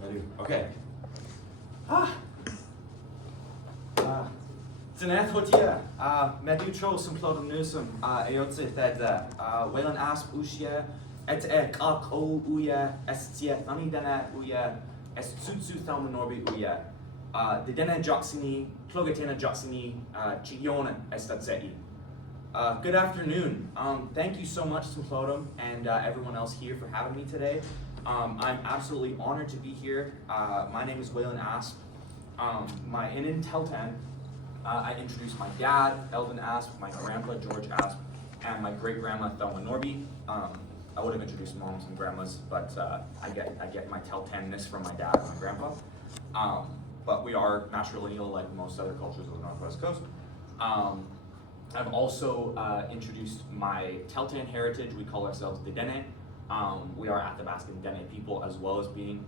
Okay. Tanath hotia, medu tro simplodum nusum, eotse thedda, Waylon asp ushia, et ak o uya, estia thani dena uya, estutsu thalmanorbi uya, the dena joxini, clogatena joxini, chigiona estatsei. Good afternoon. Thank you so much, Simplodum, and everyone else here for having me today. I'm absolutely honored to be here. My name is Waylon Asp. In Teltan, I introduced my dad, Eldon Asp, my grandpa, George Asp, and my great-grandma, Thelma Norby. I would have introduced moms and grandmas, but I get my Teltanness from my dad and my grandpa. But we are matrilineal like most other cultures of the Northwest Coast. I've also introduced my Teltan heritage. We call ourselves the Dene. We are Athabascan Dene people, as well as being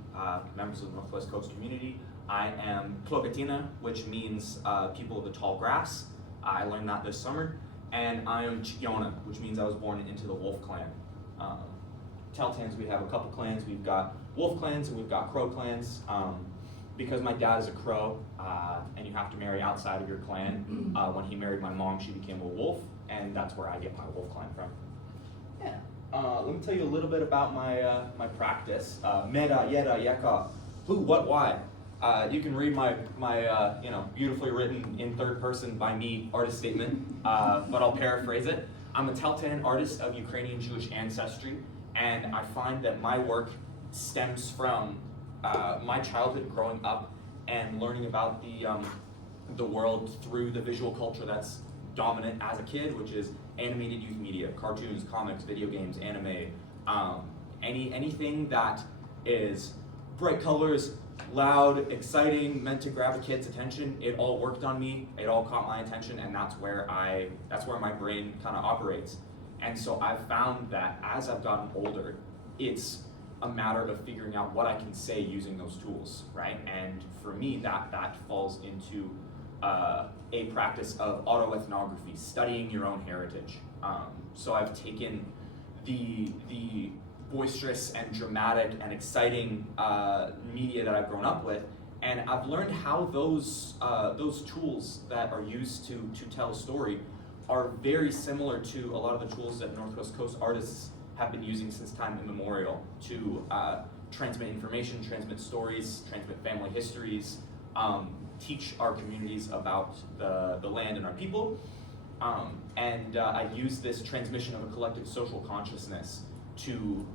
members of the Northwest Coast community. I am Clocatina, which means people of the tall grass. I learned that this summer. And I am Chigiona, which means I was born into the wolf clan. Teltans, we have a couple clans. We've got wolf clans and we've got crow clans. Because my dad is a crow, and you have to marry outside of your clan, when he married my mom, she became a wolf, and that's where I get my wolf clan from. Yeah. Let me tell you a little bit about my practice. Meda, yeda, yeka, who, what, why. You can read my beautifully written in third person by me artist statement, but I'll paraphrase it. I'm a Teltan artist of Ukrainian Jewish ancestry, and I find that my work stems from my childhood growing up and learning about the world through the visual culture that's dominant as a kid, which is animated youth media, cartoons, comics, video games, anime, anything that is bright colors, loud, exciting, meant to grab a kid's attention. It all worked on me. It all caught my attention, and that's where my brain kind of operates. And so I've found that as I've gotten older, it's a matter of figuring out what I can say using those tools, right? And for me, that falls into a practice of autoethnography, studying your own heritage. So I've taken the boisterous and dramatic and exciting media that I've grown up with, and I've learned how those tools that are used to tell a story are very similar to a lot of the tools that Northwest Coast artists have been using since time immemorial to transmit information, transmit stories, transmit family histories, teach our communities about the land and our people. I use this transmission of a collective social consciousness to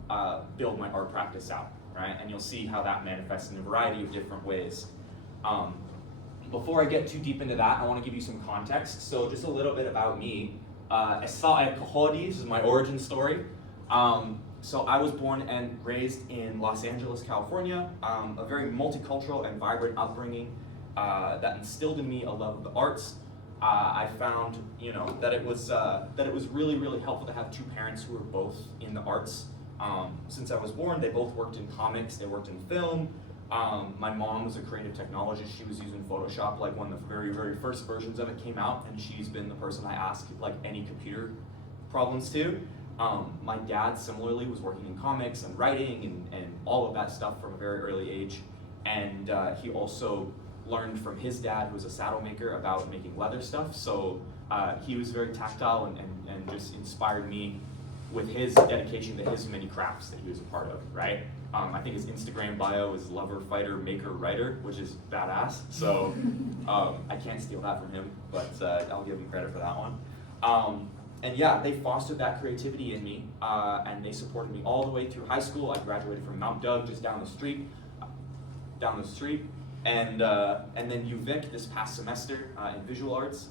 build my art practice out, right? And you'll see how that manifests in a variety of different ways. Before I get too deep into that, I want to give you some context. So just a little bit about me. This is my origin story. So I was born and raised in Los Angeles, California, a very multicultural and vibrant upbringing that instilled in me a love of the arts. I found, that it was really, really helpful to have two parents who were both in the arts. Since I was born, they both worked in comics, they worked in film. My mom was a creative technologist. She was using Photoshop like when the very, very first versions of it came out, and she's been the person I ask like any computer problems to. My dad similarly was working in comics and writing and all of that stuff from a very early age. And he also learned from his dad, who was a saddle maker, about making leather stuff. So he was very tactile and just inspired me with his dedication to his many crafts that he was a part of, right? I think his Instagram bio is lover, fighter, maker, writer, which is badass. So I can't steal that from him, but I'll give him credit for that one. And yeah, they fostered that creativity in me, and they supported me all the way through high school. I graduated from Mount Doug, just down the street, and then UVic this past semester in visual arts.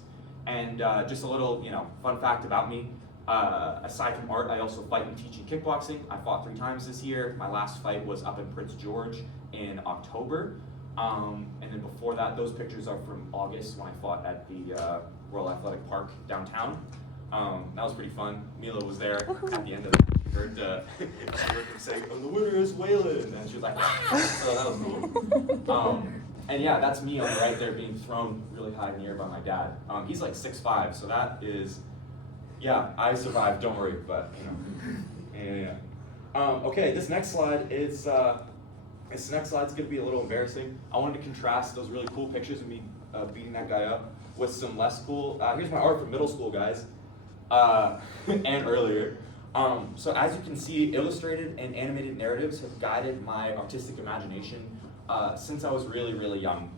And just a little, fun fact about me. Aside from art, I also fight and teach in kickboxing. I fought 3 times this year. My last fight was up in Prince George in October. And then before that, those pictures are from August when I fought at the Royal Athletic Park downtown. That was pretty fun. Mila was there at the end of it. She heard him say, "Oh, the winner is Waylon," and she was like, so that was cool. And yeah, that's me on the right there being thrown really high in the air by my dad. He's like 6'5", so that is, yeah, I survived, don't worry, but, yeah. Okay, this next slide is This next slide's gonna be a little embarrassing. I wanted to contrast those really cool pictures of me beating that guy up with some less cool. Here's my art from middle school, guys, and earlier. So as you can see, illustrated and animated narratives have guided my artistic imagination since I was really, really young.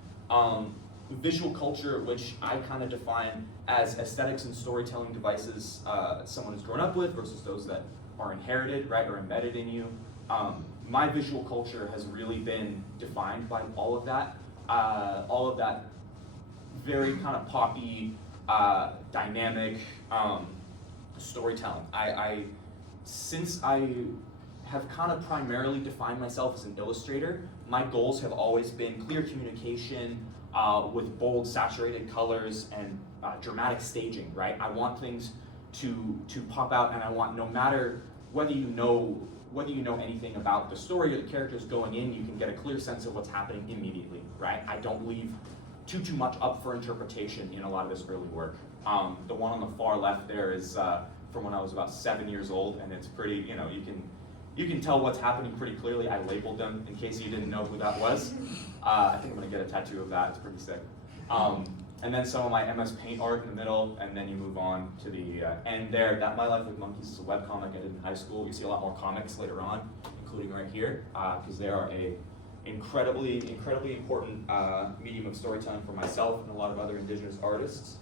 Visual culture, which I kind of define as aesthetics and storytelling devices someone has grown up with versus those that are inherited, right, or embedded in you. My visual culture has really been defined by all of that very kind of poppy, dynamic storytelling. Since I have kind of primarily defined myself as an illustrator, my goals have always been clear communication with bold, saturated colors and dramatic staging, right? I want things to pop out, and I want, no matter whether you know anything about the story or the characters going in, you can get a clear sense of what's happening immediately, right? I don't leave too much up for interpretation in a lot of this early work. The one on the far left there is from when I was about 7 years old, and it's pretty, you can tell what's happening pretty clearly. I labeled them in case you didn't know who that was. I think I'm gonna get a tattoo of that, it's pretty sick. And then some of my MS Paint art in the middle, and then you move on to the end there. That My Life with Monkeys is a webcomic I did in high school. You see a lot more comics later on, including right here, because they are a incredibly important medium of storytelling for myself and a lot of other indigenous artists.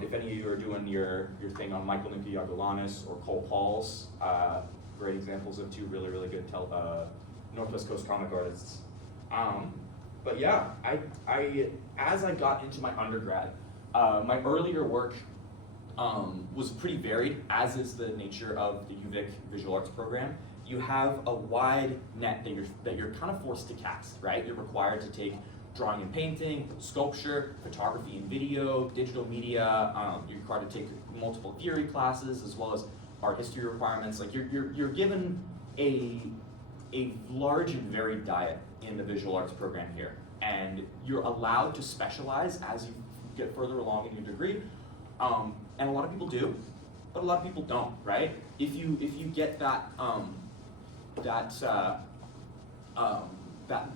If any of you are doing your thing on Michael Ninkayagalanis or Cole Pauls, great examples of two really good Northwest Coast comic artists. But yeah, as I got into my undergrad, my earlier work was pretty varied, as is the nature of the UVic Visual Arts program. You have a wide net that you're kind of forced to cast, right? You're required to take drawing and painting, sculpture, photography and video, digital media. You're required to take multiple theory classes as well as art history requirements. Like you're given a large and varied diet in the visual arts program here, and you're allowed to specialize as you get further along in your degree. And a lot of people do, but a lot of people don't, right? If you get that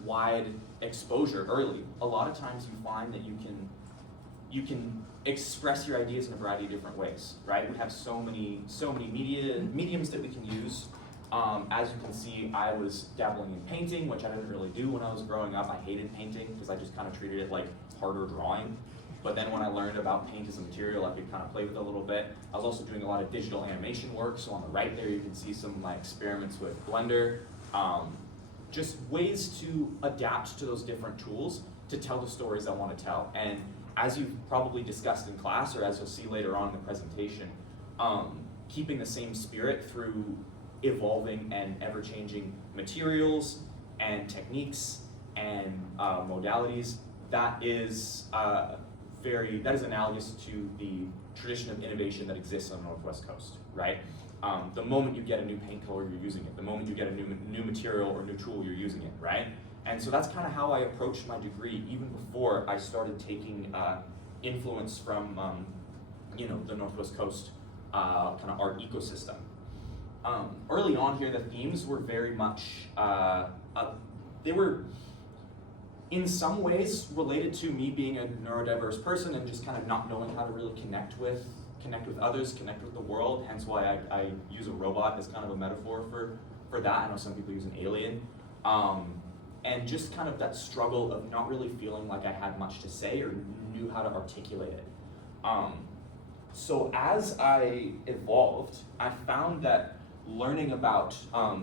wide exposure early, a lot of times you find that you can express your ideas in a variety of different ways, right? We have so many mediums that we can use. As you can see, I was dabbling in painting, which I didn't really do when I was growing up. I hated painting because I just kind of treated it like harder drawing. But then when I learned about paint as a material, I could kind of play with it a little bit. I was also doing a lot of digital animation work. So on the right there, you can see some of my experiments with Blender. Just ways to adapt to those different tools to tell the stories I want to tell. And as you've probably discussed in class, or as you'll see later on in the presentation, keeping the same spirit through evolving and ever-changing materials and techniques and modalities, that is analogous to the tradition of innovation that exists on the Northwest Coast, right? The moment you get a new paint color, you're using it. The moment you get a new material or new tool, you're using it, right? And so that's kind of how I approached my degree, even before I started taking influence from, the Northwest Coast kind of art ecosystem. Early on here, the themes were very much, they were in some ways related to me being a neurodiverse person and just kind of not knowing how to really connect with others, connect with the world, hence why I use a robot as kind of a metaphor for that. I know some people use an alien. And just kind of that struggle of not really feeling like I had much to say or knew how to articulate it. So as I evolved, I found that learning about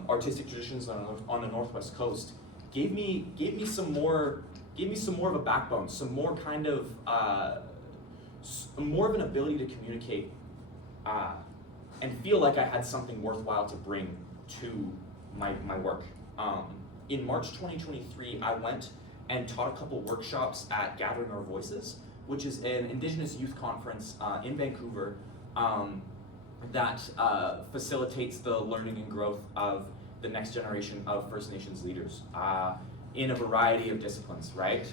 artistic traditions on the Northwest Coast gave me some more of a backbone, some more kind of more of an ability to communicate and feel like I had something worthwhile to bring to my work. In March 2023, I went and taught a couple workshops at Gathering Our Voices, which is an Indigenous youth conference in Vancouver that facilitates the learning and growth of the next generation of First Nations leaders in a variety of disciplines, right?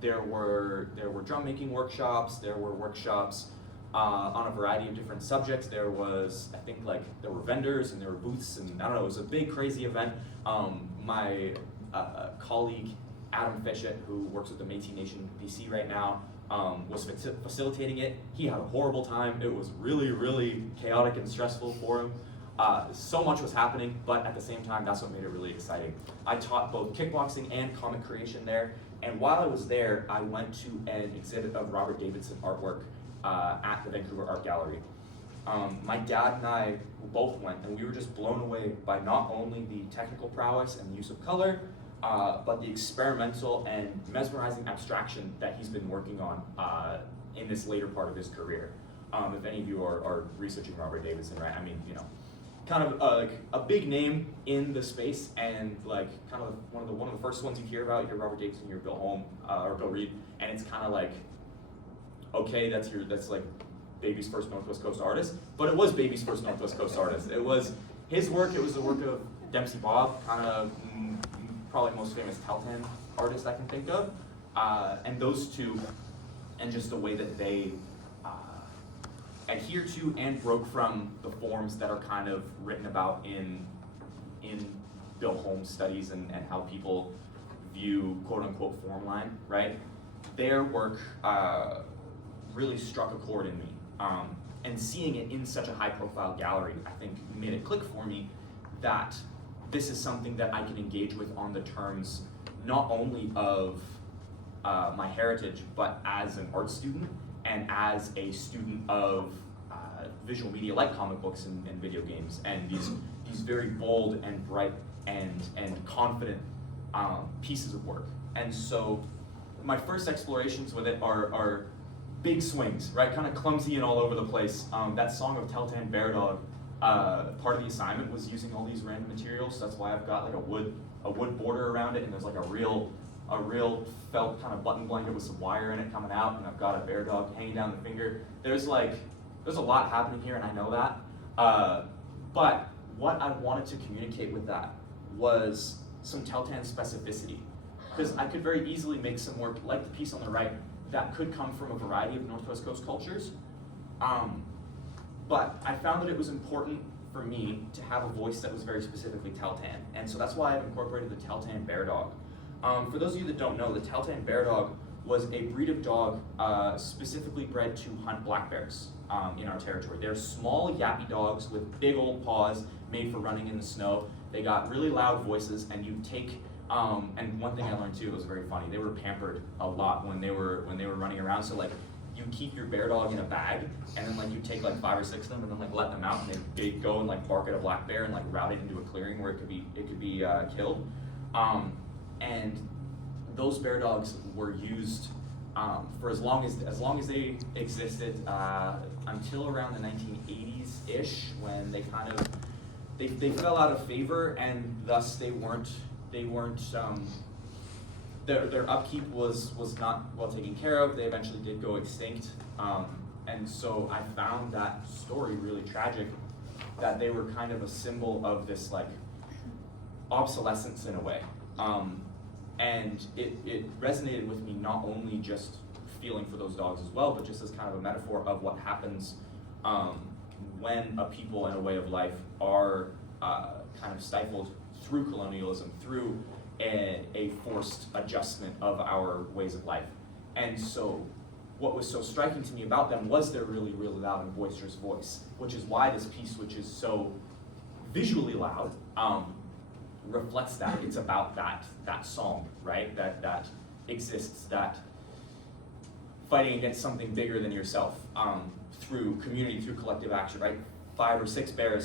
There were drum making workshops, there were workshops on a variety of different subjects. There was, I think, there were vendors and there were booths, and I don't know, it was a big, crazy event. My colleague, Adam Fishett, who works with the Métis Nation BC right now, was facilitating it. He had a horrible time. It was really, really chaotic and stressful for him. So much was happening, but at the same time, that's what made it really exciting. I taught both kickboxing and comic creation there, and while I was there, I went to an exhibit of Robert Davidson artwork at the Vancouver Art Gallery. My dad and I both went, and we were just blown away by not only the technical prowess and the use of color, but the experimental and mesmerizing abstraction that he's been working on in this later part of his career. If any of you are researching Robert Davidson, right? I mean, you know, kind of like a big name in the space, and like kind of one of the first ones you hear about. You hear Robert Davidson, you hear Bill Holm or Bill Reed, and it's kind of like, okay, that's like Baby's first Northwest Coast artist, but it was Baby's first Northwest Coast artist. It was his work. It was the work of Dempsey Bob, kind of probably the most famous Teltan artist I can think of, and those two, and just the way that they adhere to and broke from the forms that are kind of written about in Bill Holmes' studies and how people view quote-unquote form line, right? Their work really struck a chord in me. And seeing it in such a high-profile gallery, I think made it click for me that this is something that I can engage with on the terms not only of my heritage, but as an art student and as a student of visual media like comic books and video games, and these very bold and bright and confident pieces of work. And so my first explorations with it are big swings, right? Kind of clumsy and all over the place. That song of Teltan Bear Dog, part of the assignment was using all these random materials. That's why I've got like a wood border around it, and there's like a real felt kind of button blanket with some wire in it coming out, and I've got a bear dog hanging down the finger. There's a lot happening here, and I know that. But what I wanted to communicate with that was some Teltan specificity, because I could very easily make some work like the piece on the right that could come from a variety of Northwest Coast cultures. But I found that it was important for me to have a voice that was very specifically Teltan, and so that's why I've incorporated the Teltan Bear Dog. For those of you that don't know, the Teltan Bear Dog was a breed of dog specifically bred to hunt black bears in our territory. They're small, yappy dogs with big old paws made for running in the snow. They got really loud voices, and you take, and one thing I learned too was very funny. They were pampered a lot when they were running around. So like, you keep your bear dog in a bag, and then like you take like 5 or 6 of them, and then like let them out, and they go and like bark at a black bear and like route it into a clearing where it could be killed. And those bear dogs were used for as long as they existed until around the 1980s-ish, when they kind of they fell out of favor, and thus their upkeep was not well taken care of. They eventually did go extinct, and so I found that story really tragic, that they were kind of a symbol of this like obsolescence in a way. And it resonated with me, not only just feeling for those dogs as well, but just as kind of a metaphor of what happens when a people and a way of life are kind of stifled through colonialism, through a forced adjustment of our ways of life. And so what was so striking to me about them was their really, really loud and boisterous voice, which is why this piece, which is so visually loud, reflects that. It's about that song, right? That exists, that fighting against something bigger than yourself through community, through collective action, right? 5 or 6 bear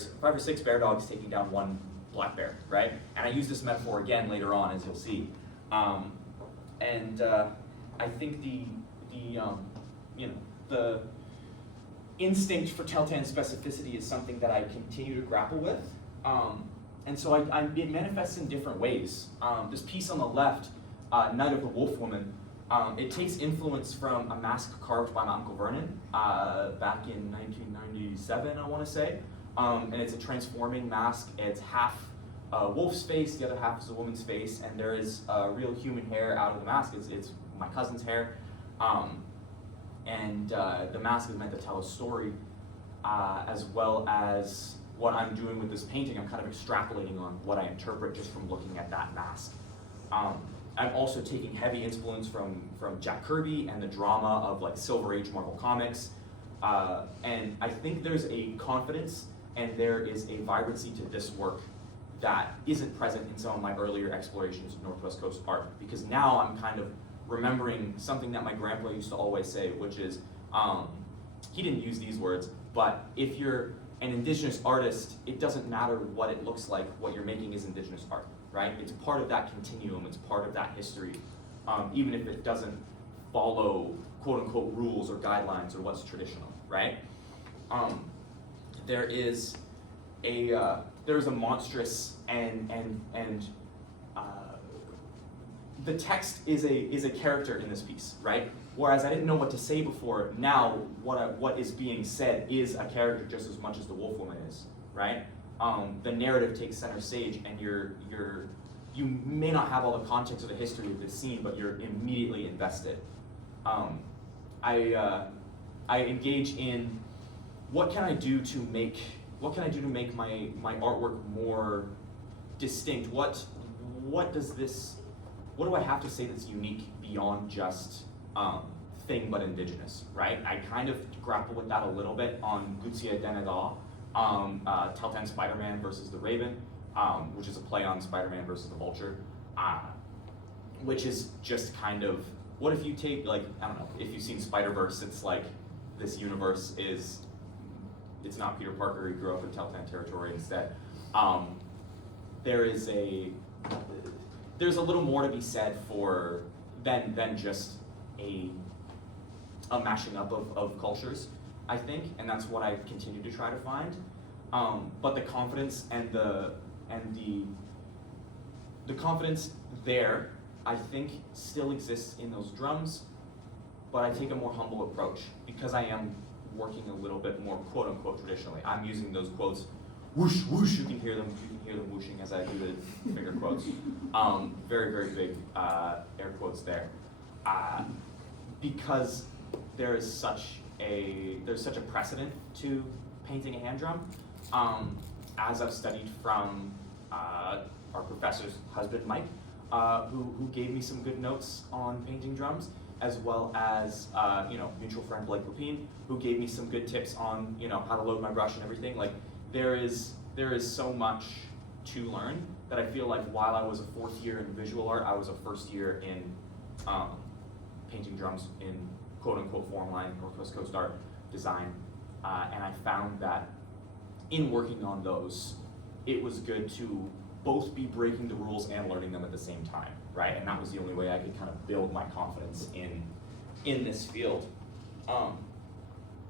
dogs taking down one black bear, right? And I use this metaphor again later on, as you'll see. I think the instinct for Teltan specificity is something that I continue to grapple with. And so it manifests in different ways. This piece on the left, Night of the Wolf Woman, it takes influence from a mask carved by my Uncle Vernon back in 1997, I want to say. And it's a transforming mask. It's half a wolf's face, the other half is a woman's face, and there is real human hair out of the mask. It's my cousin's hair. The mask is meant to tell a story, as well as what I'm doing with this painting. I'm kind of extrapolating on what I interpret just from looking at that mask. I'm also taking heavy influence from Jack Kirby and the drama of like Silver Age Marvel Comics. And I think there's a confidence and there is a vibrancy to this work that isn't present in some of my earlier explorations of Northwest Coast art. Because now I'm kind of remembering something that my grandpa used to always say, which is, he didn't use these words, but if you're an indigenous artist, it doesn't matter what it looks like, what you're making is indigenous art, right? It's part of that continuum, it's part of that history, even if it doesn't follow quote unquote rules or guidelines or what's traditional, right? There's a monstrous and the text is a character in this piece, right? Whereas I didn't know what to say before, now what is being said is a character just as much as the wolf woman is, right? The narrative takes center stage, and you may not have all the context of the history of this scene, but you're immediately invested. I engage in what can I do to make my artwork more distinct? What do I have to say that's unique beyond just thing but indigenous, right? I kind of grapple with that a little bit on Gutsia Denada, Telltale Spider-Man versus the Raven, which is a play on Spider-Man versus the Vulture, which is just kind of, what if you take, like, I don't know, if you've seen Spider-Verse, it's like, this universe it's not Peter Parker, he grew up in Telltale territory instead. There's a little more to be said for than just a mashing up of cultures, I think, and that's what I continue to try to find. But the confidence and the confidence there, I think, still exists in those drums, but I take a more humble approach because I am working a little bit more quote unquote traditionally. I'm using those quotes, whoosh, whoosh, you can hear them whooshing as I do the finger quotes. Very, very big air quotes there. Because there's such a precedent to painting a hand drum. As I've studied from our professor's husband, Mike, who gave me some good notes on painting drums, as well as mutual friend Blake Lupine, who gave me some good tips on how to load my brush and everything. Like there is so much to learn that I feel like while I was a fourth year in visual art, I was a first year in painting drums in quote unquote form line Northwest Coast art design, and I found that in working on those, it was good to both be breaking the rules and learning them at the same time, right? And that was the only way I could kind of build my confidence in this field.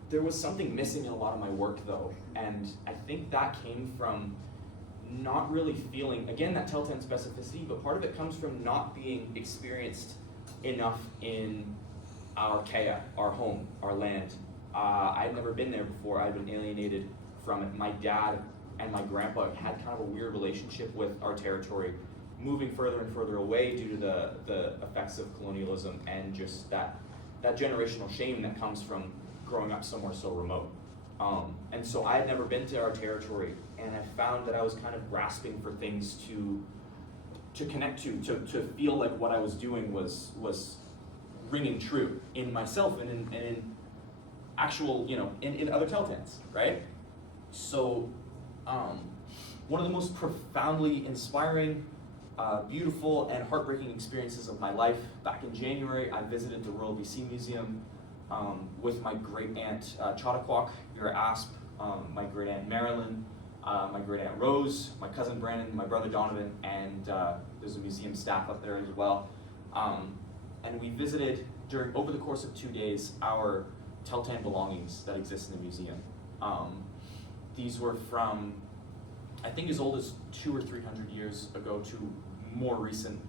There was something missing in a lot of my work though, and I think that came from not really feeling, again, that telltale specificity, but part of it comes from not being experienced enough in our kea, our home, our land. I had never been there before. I'd been alienated from it. My dad and my grandpa had kind of a weird relationship with our territory, moving further and further away due to the effects of colonialism and just that generational shame that comes from growing up somewhere so remote. And so I had never been to our territory, and I found that I was kind of grasping for things to connect to feel like what I was doing was ringing true in myself and in actual, in other telltales, right? So one of the most profoundly inspiring, beautiful, and heartbreaking experiences of my life, back in January, I visited the Rural BC Museum with my great aunt Chautauquac, your Asp, my great aunt Marilyn, my great aunt Rose, my cousin Brandon, my brother Donovan, and there's a museum staff up there as well. And we visited over the course of 2 days our telltale belongings that exist in the museum. These were from, I think, as old as 200 or 300 years ago to more recent.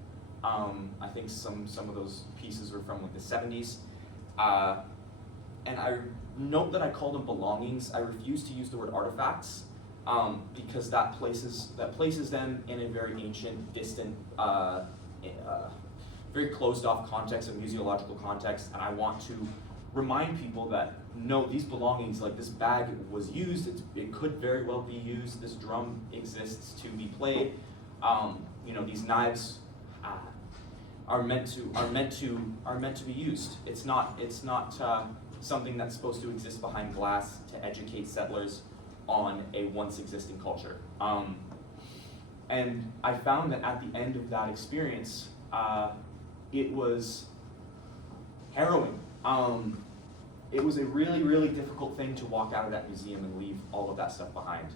I think some of those pieces were from like the 70s. And I note that I call them belongings. I refuse to use the word artifacts because that places them in a very ancient, distant, very closed off context, a museological context, and I want to remind people that no, these belongings, like this bag was used, it could very well be used, this drum exists to be played, these knives are meant to be used. It's not something that's supposed to exist behind glass to educate settlers on a once existing culture. And I found that at the end of that experience, it was harrowing. It was a really, really difficult thing to walk out of that museum and leave all of that stuff behind.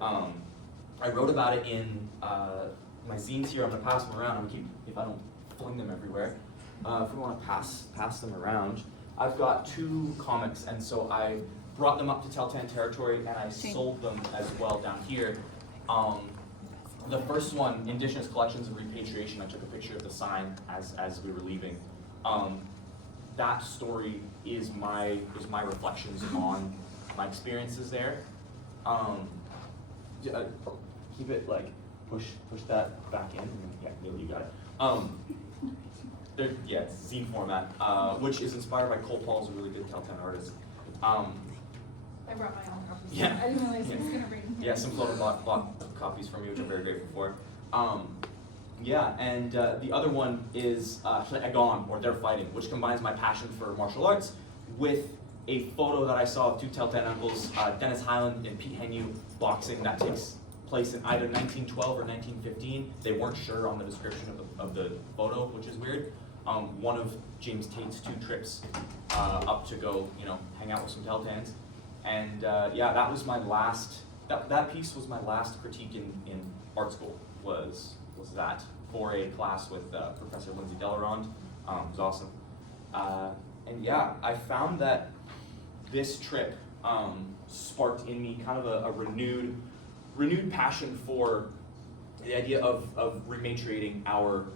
I wrote about it in my zines here. I'm gonna pass them around. I'm gonna keep, if I don't fling them everywhere. If we want to pass them around, I've got 2 comics, and so I brought them up to Tahltan territory and I sold them as well down here. The first one, Indigenous Collections of Repatriation, I took a picture of the sign as we were leaving. That story is my reflections on my experiences there. Keep it like push that back in. Yeah, Neil, you got it. Yeah, it's zine format, which is inspired by Cole Paul's a really good Tahltan artist. I brought my own copies. Yeah. I didn't realize he was going to bring. Yeah, some Floater bought copies from you, which I'm very grateful for. Yeah, and the other one is Egon, or They're Fighting, which combines my passion for martial arts with a photo that I saw of 2 Tahltan uncles, Dennis Highland and Pete Henue, boxing that takes place in either 1912 or 1915. They weren't sure on the description of the photo, which is weird. One of James Tate's 2 trips up to go, hang out with some Tahltans. And yeah, that was my last, that piece was my last critique in art school, was that for a class with Professor Lindsay Delarond. It was awesome. And yeah, I found that this trip sparked in me kind of a renewed passion for the idea of rematriating our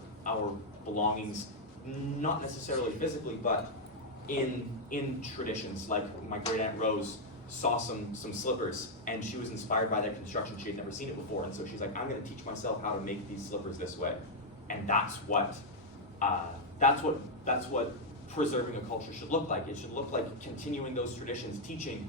belongings, not necessarily physically, but in traditions. Like my great aunt Rose saw some slippers, and she was inspired by their construction. She had never seen it before, and so she's like, I'm going to teach myself how to make these slippers this way. And that's what preserving a culture should look like. It should look like continuing those traditions, teaching,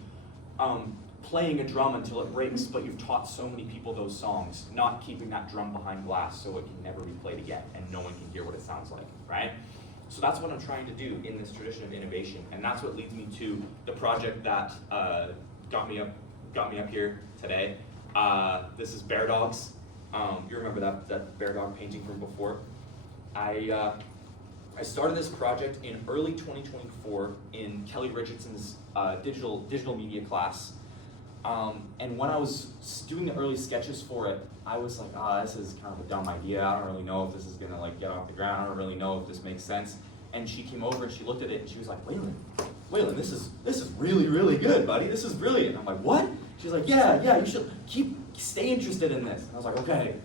playing a drum until it breaks, but you've taught so many people those songs, not keeping that drum behind glass so it can never be played again and no one can hear what it sounds like, right? So that's what I'm trying to do in this tradition of innovation, and that's what leads me to the project that got me up here today. This is Bear Dogs. You remember that bear dog painting from before? I started this project in early 2024 in Kelly Richardson's digital media class. And when I was doing the early sketches for it, I was like, this is kind of a dumb idea. I don't really know if this is gonna get off the ground. I don't really know if this makes sense. And she came over and she looked at it and she was like, Waylon, this is really, really good, buddy. This is brilliant. I'm like, what? She's like, yeah, you should stay interested in this. And I was like, okay.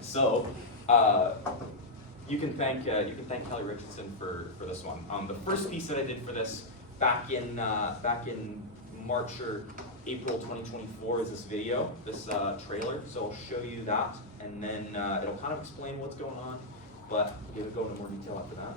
So you can thank Kelly Richardson for this one. The first piece that I did for this back in March or April 2024 is this video, this trailer. So I'll show you that, and then it'll kind of explain what's going on, but we'll go into more detail after that.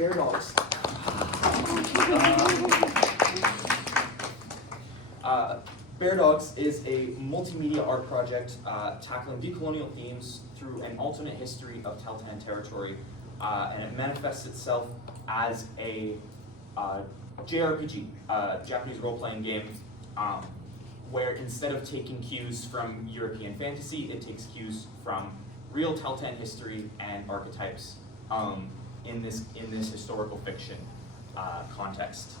Bear Dogs. Bear Dogs is a multimedia art project tackling decolonial themes through an alternate history of Tahltan territory, and it manifests itself as a JRPG, Japanese role-playing game, where instead of taking cues from European fantasy, it takes cues from real Tahltan history and archetypes in this historical fiction context.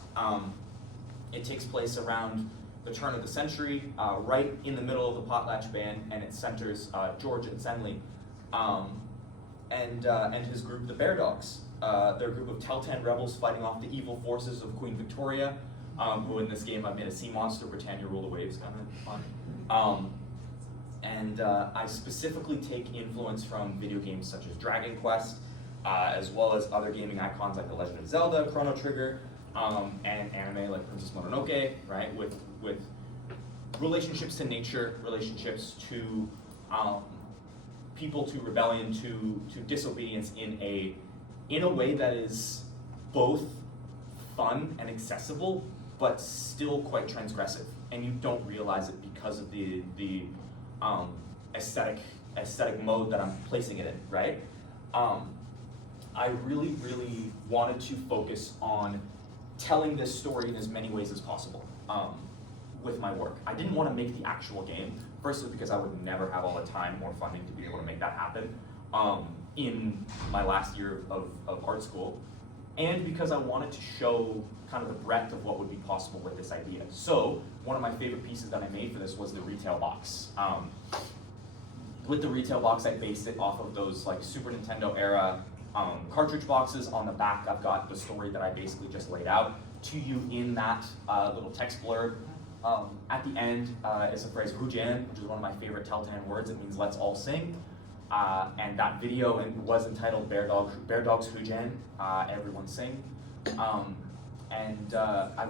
It takes place around the turn of the century, right in the middle of the Potlatch Band, and it centers George and Zenley and his group, the Bear Dogs. They're a group of Tahltan rebels fighting off the evil forces of Queen Victoria, who in this game I've made a sea monster, Britannia Rule the Waves, kind of fun. I specifically take influence from video games such as Dragon Quest, as well as other gaming icons like The Legend of Zelda, Chrono Trigger, and anime like Princess Mononoke, right? With relationships to nature, relationships to people, to rebellion, to disobedience in a way that is both fun and accessible, but still quite transgressive, and you don't realize it because of the aesthetic mode that I'm placing it in, right? I really wanted to focus on telling this story in as many ways as possible with my work. I didn't want to make the actual game, firstly because I would never have all the time or funding to be able to make that happen in my last year of art school, and because I wanted to show kind of the breadth of what would be possible with this idea. So one of my favorite pieces that I made for this was the retail box. With the retail box, I based it off of those like Super Nintendo era cartridge boxes. On the back, I've got the story that I basically just laid out to you in that little text blurb. At the end is a phrase Hujan, which is one of my favorite Tahltan words. It means let's all sing. And that video was entitled Bear Dogs Hujan, Everyone Sing. I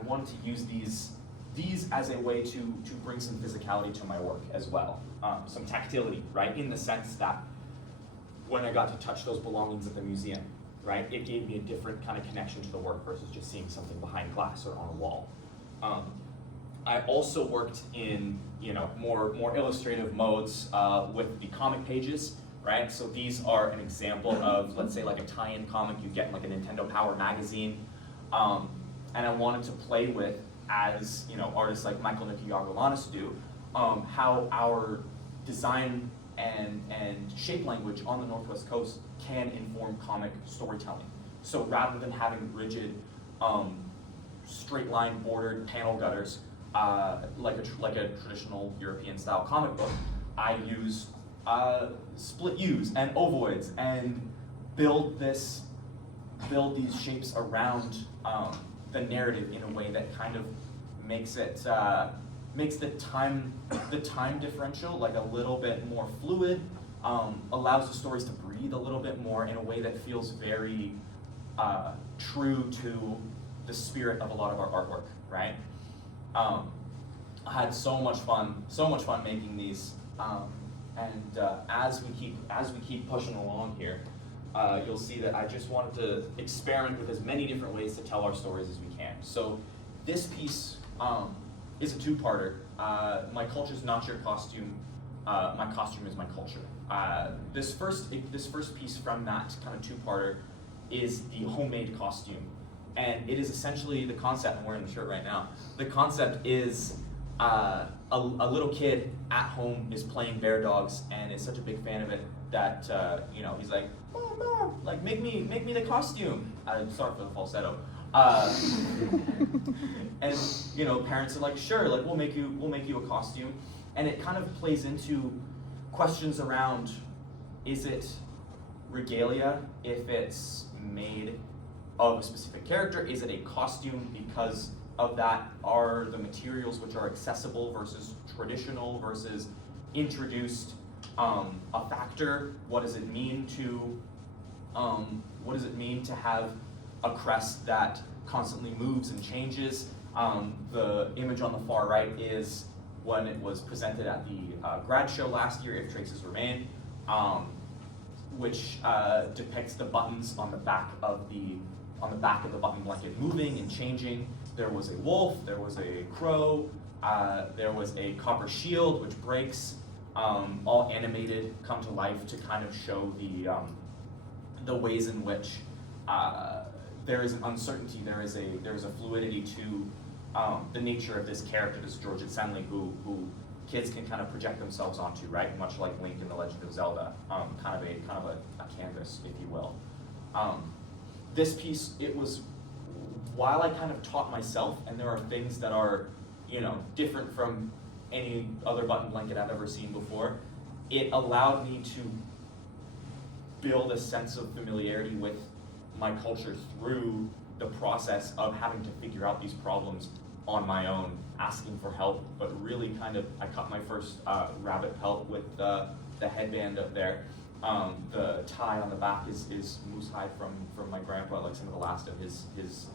wanted to use these as a way to bring some physicality to my work as well. Some tactility, right? In the sense that when I got to touch those belongings at the museum, right? It gave me a different kind of connection to the work versus just seeing something behind glass or on a wall. I also worked in more illustrative modes with the comic pages, right? So these are an example of, let's say, like a tie-in comic you get in like a Nintendo Power magazine, and I wanted to play with, as artists like Michael Nikiagolanis do, how our design and shape language on the Northwest Coast can inform comic storytelling. So rather than having rigid, straight line bordered panel gutters, like a traditional European style comic book, I use split U's and ovoids and build these shapes around the narrative in a way that kind of makes it makes the time differential like a little bit more fluid, allows the stories to breathe a little bit more in a way that feels very true to the spirit of a lot of our artwork, right? I had so much fun making these, and as we keep pushing along here, you'll see that I just wanted to experiment with as many different ways to tell our stories as we can. So this piece is a two-parter. My culture is not your costume. My costume is my culture. This first piece from that kind of two-parter is the homemade costume, and it is essentially the concept. I'm wearing the shirt right now. The concept is a little kid at home is playing Bear Dogs and is such a big fan of it that he's like, Mom, like make me the costume. Sorry for the falsetto. And parents are like, sure, like we'll make you a costume, and it kind of plays into questions around, is it regalia if it's made of a specific character? Is it a costume because of that? Are the materials which are accessible versus traditional versus introduced a factor? What does it mean to have a crest that constantly moves and changes? The image on the far right is when it was presented at the grad show last year, If Traces Remain, which depicts the buttons on the back of the on the back of the button blanket moving and changing. There was a wolf, there was a crow, there was a copper shield which breaks, all animated, come to life to kind of show the ways in which there is an uncertainty, there is a fluidity to the nature of this character, this George Senley, who kids can kind of project themselves onto, right? Much like Link in The Legend of Zelda, kind of a canvas, if you will. This piece, it was, while I kind of taught myself, and there are things that are, different from any other button blanket I've ever seen before, it allowed me to build a sense of familiarity with my culture through the process of having to figure out these problems on my own, asking for help, but really kind of, I cut my first rabbit pelt with the headband up there. The tie on the back is moose hide from my grandpa, like some of the last of his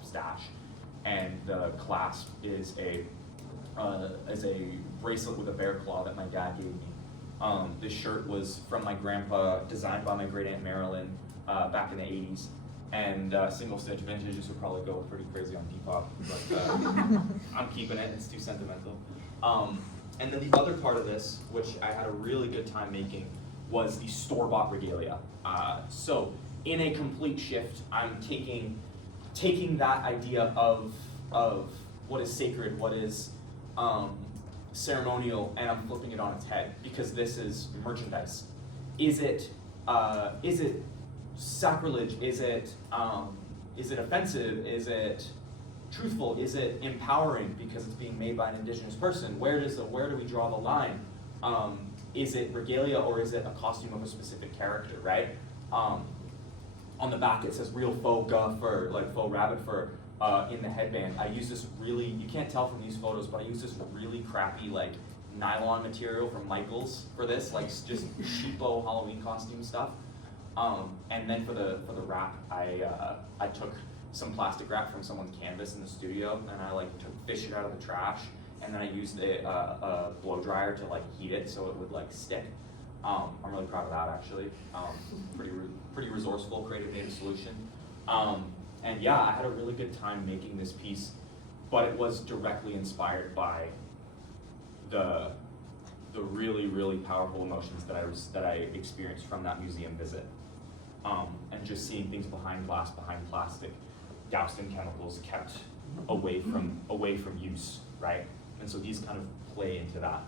stash. And the clasp is a bracelet with a bear claw that my dad gave me. This shirt was from my grandpa, designed by my great aunt Marilyn back in the 80s. And single stitch vintages would probably go pretty crazy on Depop, but I'm keeping it, it's too sentimental. And then the other part of this, which I had a really good time making, was the store-bought regalia. So in a complete shift, I'm taking that idea of what is sacred, what is ceremonial, and I'm flipping it on its head, because this is merchandise. Is it sacrilege? Is it offensive? Is it truthful? Is it empowering because it's being made by an indigenous person? Where do we draw the line? Is it regalia, or is it a costume of a specific character, right? On the back it says real faux fur, like faux rabbit fur, in the headband. I use this really, you can't tell from these photos, but I use this really crappy like nylon material from Michaels for this, like just cheapo Halloween costume stuff. And then for the wrap, I took some plastic wrap from someone's canvas in the studio, and I like fished it out of the trash, and then I used a blow dryer to like heat it so it would like stick. I'm really proud of that actually. Pretty resourceful, creative native solution. And yeah, I had a really good time making this piece, but it was directly inspired by the really, really powerful emotions that I experienced from that museum visit. And just seeing things behind glass, behind plastic, doused in chemicals, kept away from use, right? And so these kind of play into that.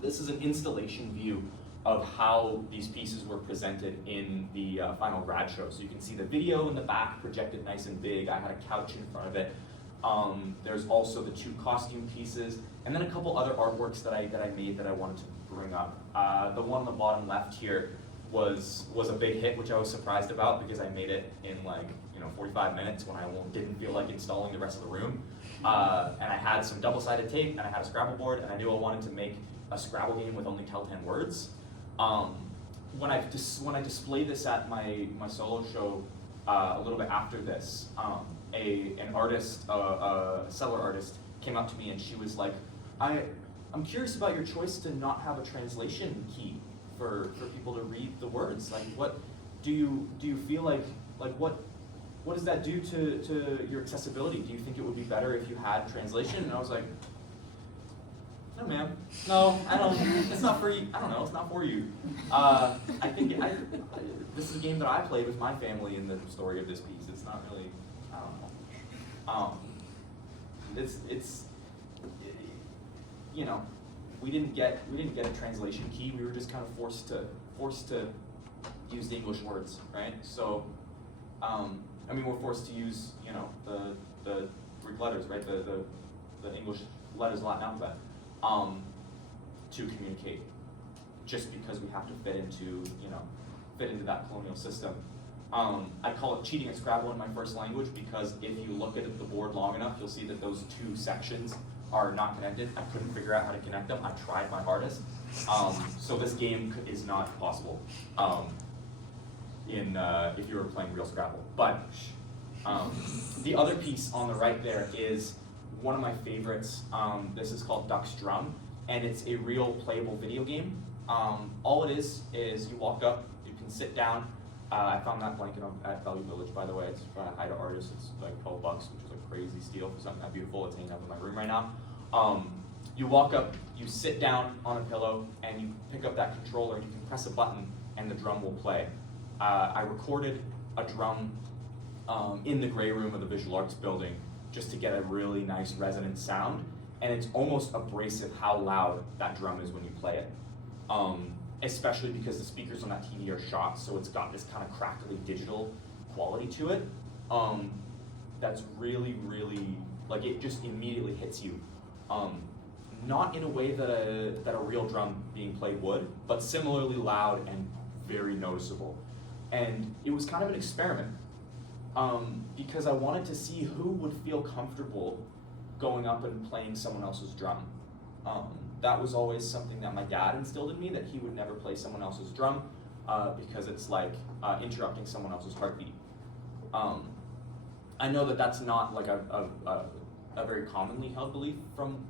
This is an installation view of how these pieces were presented in the final grad show. So you can see the video in the back projected nice and big. I had a couch in front of it. There's also the 2 costume pieces, and then a couple other artworks that I made that I wanted to bring up. The one on the bottom left here was a big hit, which I was surprised about because I made it in 45 minutes when I didn't feel like installing the rest of the room. And I had some double-sided tape, and I had a Scrabble board, and I knew I wanted to make a Scrabble game with only tell 10 words. When I displayed this at my solo show a little bit after this, an artist, a seller artist, came up to me and she was like, I'm curious about your choice to not have a translation key for people to read the words. Like, what do you feel like what does that do to your accessibility? Do you think it would be better if you had translation? And I was like, no, ma'am. No, I don't. It's not for you. I don't know. It's not for you. I think this is a game that I played with my family in the story of this piece. It's not really. I don't know. It's we didn't get a translation key. We were just kind of forced to use the English words, right? So, we're forced to use the Greek letters, right? The English letters, Latin alphabet. To communicate, just because we have to fit into that colonial system. I call it cheating at Scrabble in my first language, because if you look at the board long enough, you'll see that those 2 sections are not connected. I couldn't figure out how to connect them. I tried my hardest. So this game is not possible if you were playing real Scrabble. But the other piece on the right there is one of my favorites. This is called Duck's Drum, and it's a real playable video game. All it is you walk up, you can sit down, I found that blanket at Value Village, by the way. It's by Haida Artists. It's like $12, which is a crazy steal for something that beautiful. It's hanging up in my room right now. You walk up, you sit down on a pillow, and you pick up that controller, and you can press a button, and the drum will play. I recorded a drum in the gray room of the Visual Arts building just to get a really nice resonant sound, and it's almost abrasive how loud that drum is when you play it. Especially because the speakers on that TV are shot, so it's got this kind of crackly digital quality to it. That's really, really, like it just immediately hits you. Not in a way that a real drum being played would, but similarly loud and very noticeable. And it was kind of an experiment because I wanted to see who would feel comfortable going up and playing someone else's drum. That was always something that my dad instilled in me, that he would never play someone else's drum because it's like interrupting someone else's heartbeat. I know that that's not like a very commonly held belief from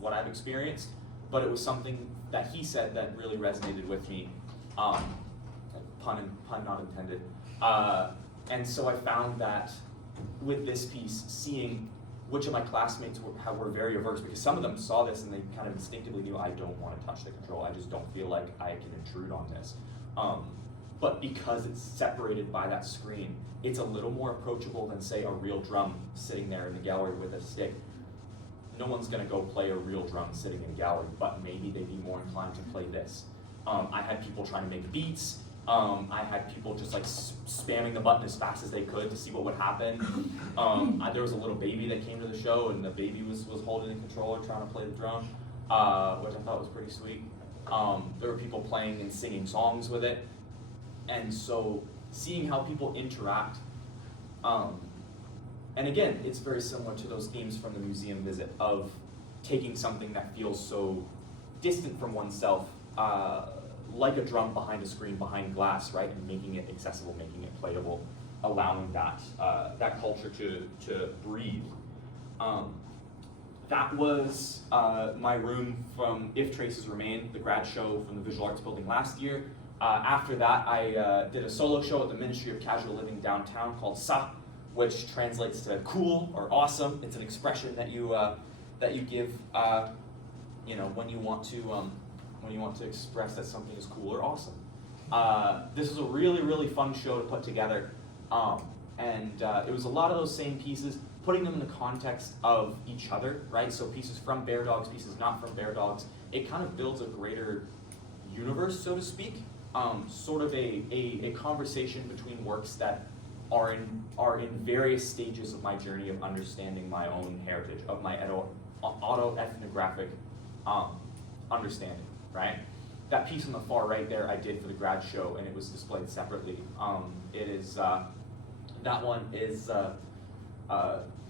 what I've experienced, but it was something that he said that really resonated with me. Pun not intended. And so I found that with this piece, seeing which of my classmates were very averse, because some of them saw this and they kind of instinctively knew, I don't want to touch the control. I just don't feel like I can intrude on this. But because it's separated by that screen, it's a little more approachable than, say, a real drum sitting there in the gallery with a stick. No one's going to go play a real drum sitting in a gallery, but maybe they'd be more inclined to play this. I had people trying to make beats. I had people just like spamming the button as fast as they could to see what would happen. There was a little baby that came to the show, and the baby was holding the controller trying to play the drum, which I thought was pretty sweet. There were people playing and singing songs with it. And so seeing how people interact, and again, it's very similar to those themes from the museum visit of taking something that feels so distant from oneself, like a drum behind a screen, behind glass, right, and making it accessible, making it playable, allowing that culture to breathe. That was my room from If Traces Remain, the grad show from the Visual Arts Building last year. After that, I did a solo show at the Ministry of Casual Living downtown called Sa, which translates to cool or awesome. It's an expression that you give, when you want to express that something is cool or awesome. This was a really, really fun show to put together, and it was a lot of those same pieces, putting them in the context of each other, right? So pieces from Bear Dogs, pieces not from Bear Dogs. It kind of builds a greater universe, so to speak, sort of a conversation between works that are in various stages of my journey of understanding my own heritage, of my autoethnographic understanding, right? That piece on the far right there I did for the grad show, and it was displayed separately. That one is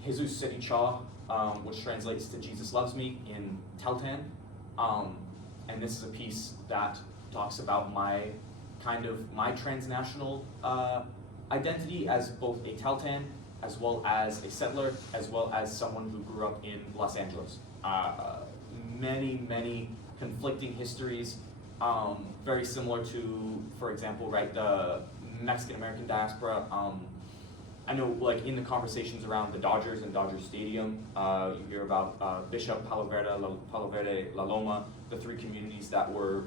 Jesus City Cha, which translates to Jesus Loves Me in Teltan. And this is a piece that talks about my transnational identity as both a Teltan, as well as a settler, as well as someone who grew up in Los Angeles. Many, many conflicting histories, very similar to, for example, right, the Mexican-American diaspora. I know, like, in the conversations around the Dodgers and Dodger Stadium, you hear about Bishop, Palo Verde, La Loma, the three communities that were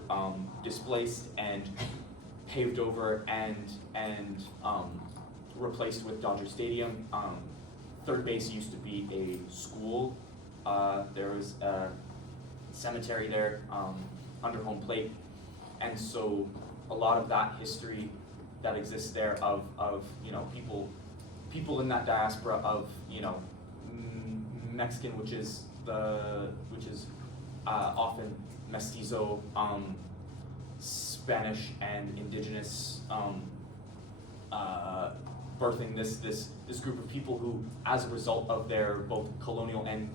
displaced and paved over and replaced with Dodger Stadium. Third base used to be a school. There was a cemetery there under home plate, and so a lot of that history that exists there of people in that diaspora of Mexican, which is often mestizo, Spanish and indigenous, birthing this group of people who, as a result of their both colonial and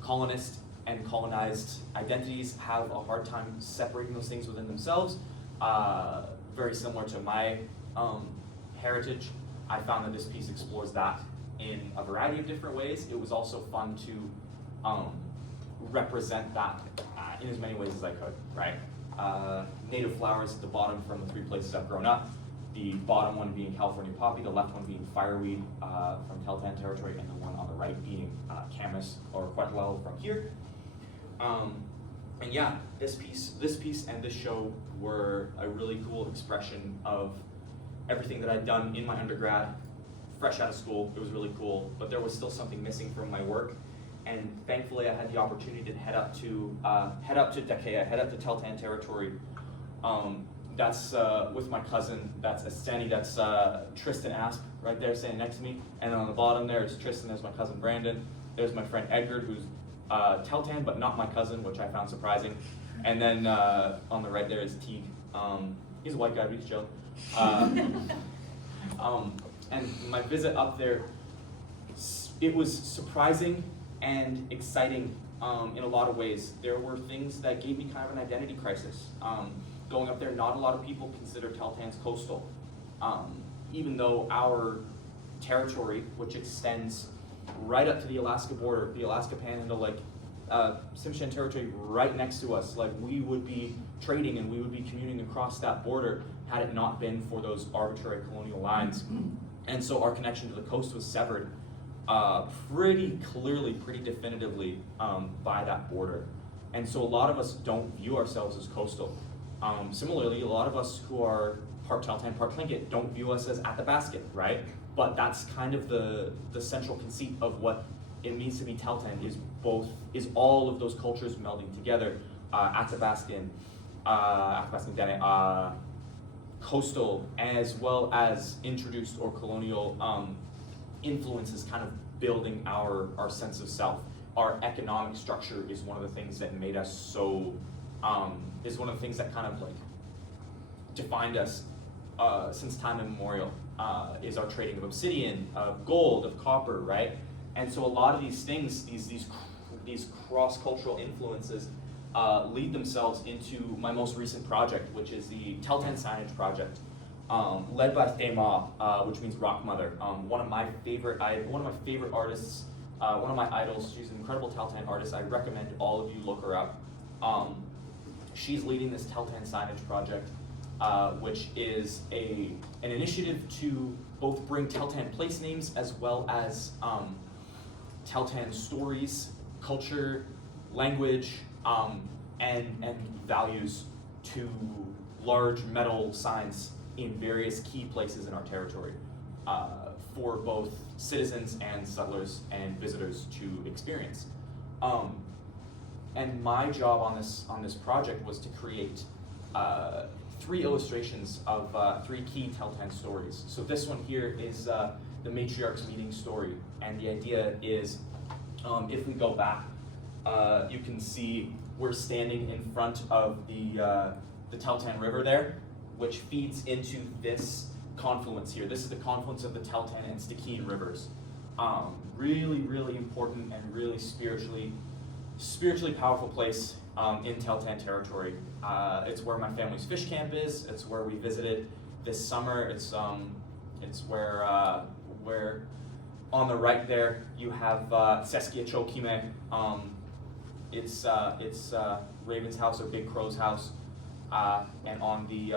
colonist and colonized identities, have a hard time separating those things within themselves. Very similar to my heritage. I found that this piece explores that in a variety of different ways. It was also fun to represent that in as many ways as I could, right? Native flowers at the bottom from the three places I've grown up. the bottom one being California poppy, the left one being fireweed from Teltan territory, and the one on the right being camas or quetzal from here. And yeah, this piece and this show were a really cool expression of everything that I'd done in my undergrad, fresh out of school. It was really cool, but there was still something missing from my work. And thankfully, I had the opportunity to head up to Dakea, head up to Teltan territory. That's with my cousin. That's Estani. That's Tristan Asp right there, standing next to me. And then on the bottom there is Tristan. There's my cousin Brandon. There's my friend Edgar, who's Teltan, but not my cousin, which I found surprising. And then on the right there is Teague. He's a white guy, but he's chill. And my visit up there, it was surprising and exciting in a lot of ways. There were things that gave me kind of an identity crisis. Going up there, not a lot of people consider Teltans coastal. Even though our territory, which extends right up to the Alaska border, the Alaska Panhandle, like Tsimshian territory right next to us, like we would be trading and we would be commuting across that border had it not been for those arbitrary colonial lines. And so our connection to the coast was severed pretty clearly, pretty definitively by that border. And so a lot of us don't view ourselves as coastal. Similarly, a lot of us who are part Teltan, part Tlingit don't view us as Athabascan, right? But that's kind of the central conceit of what it means to be Teltan, is all of those cultures melding together. Athabascan, Dene, coastal, as well as introduced or colonial influences kind of building our sense of self. Our economic structure is one of the things that made us so, is one of the things that kind of like defined us since time immemorial, is our trading of obsidian, of gold, of copper, right? And so a lot of these things, these cross-cultural influences lead themselves into my most recent project, which is the Teltan signage project, led by Thema, which means rock mother. One of my favorite artists, one of my idols. She's an incredible Teltan artist. I recommend all of you look her up. She's leading this Teltan signage project, which is an initiative to both bring Teltan place names as well as Teltan stories, culture, language, and values to large metal signs in various key places in our territory for both citizens and settlers and visitors to experience. And my job on this project was to create 3 illustrations of 3 key Teltan stories. So this one here is the matriarch's meeting story, and the idea is, if we go back, you can see we're standing in front of the Teltan River there, which feeds into this confluence here. This is the confluence of the Teltan and Stikine rivers. Really, really important and really spiritually powerful place in Teltan territory. It's where my family's fish camp is. It's where we visited this summer. It's where on the right there you have Seskia Chokime. It's Raven's house or Big Crow's house, and on the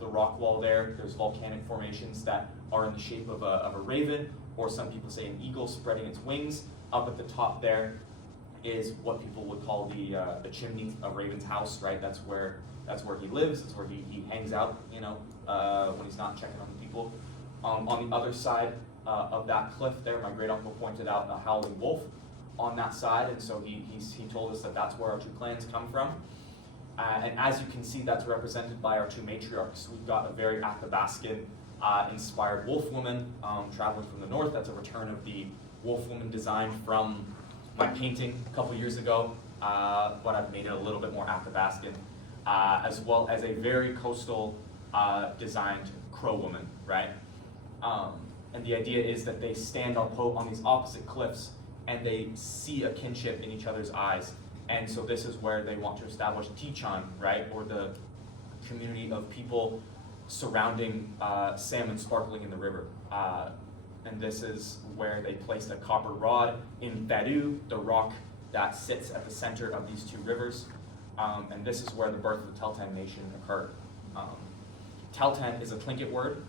rock wall there's volcanic formations that are in the shape of a raven, or some people say an eagle spreading its wings. Up at the top there is what people would call the chimney of Raven's house, right? That's where he lives. That's where he hangs out, when he's not checking on the people. On the other side of that cliff there, my great uncle pointed out a howling wolf on that side, and so he told us that that's where our 2 clans come from. And as you can see, that's represented by our 2 matriarchs. We've got a very Athabascan inspired wolf woman traveling from the north. That's a return of the wolf woman design from my painting a couple years ago, but I've made it a little bit more Athabascan, as well as a very coastal designed crow woman, right? And the idea is that they stand on these opposite cliffs and they see a kinship in each other's eyes. And so this is where they want to establish Tichan, right? Or the community of people surrounding salmon sparkling in the river. And this is where they placed a copper rod in Badu, the rock that sits at the center of these 2 rivers. And this is where the birth of the Teltan nation occurred. Telten is a Tlingit word,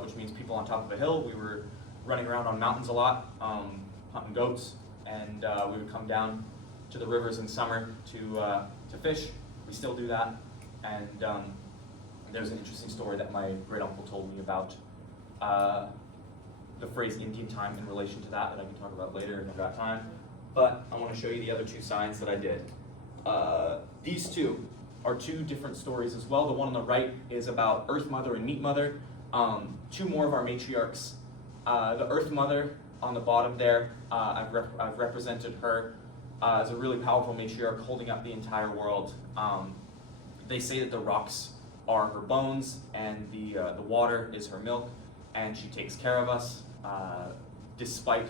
which means people on top of a hill. We were running around on mountains a lot, hunting goats, and we would come down to the rivers in summer to fish. We still do that, and there's an interesting story that my great uncle told me about the phrase Indian time in relation to that I can talk about later if I've got time. But I want to show you the other two signs that I did. These two are two different stories as well. The one on the right is about Earth Mother and Meat Mother. Two more of our matriarchs. The Earth Mother on the bottom there, I've represented her as a really powerful matriarch holding up the entire world. They say that the rocks are her bones and the water is her milk, and she takes care of us. Despite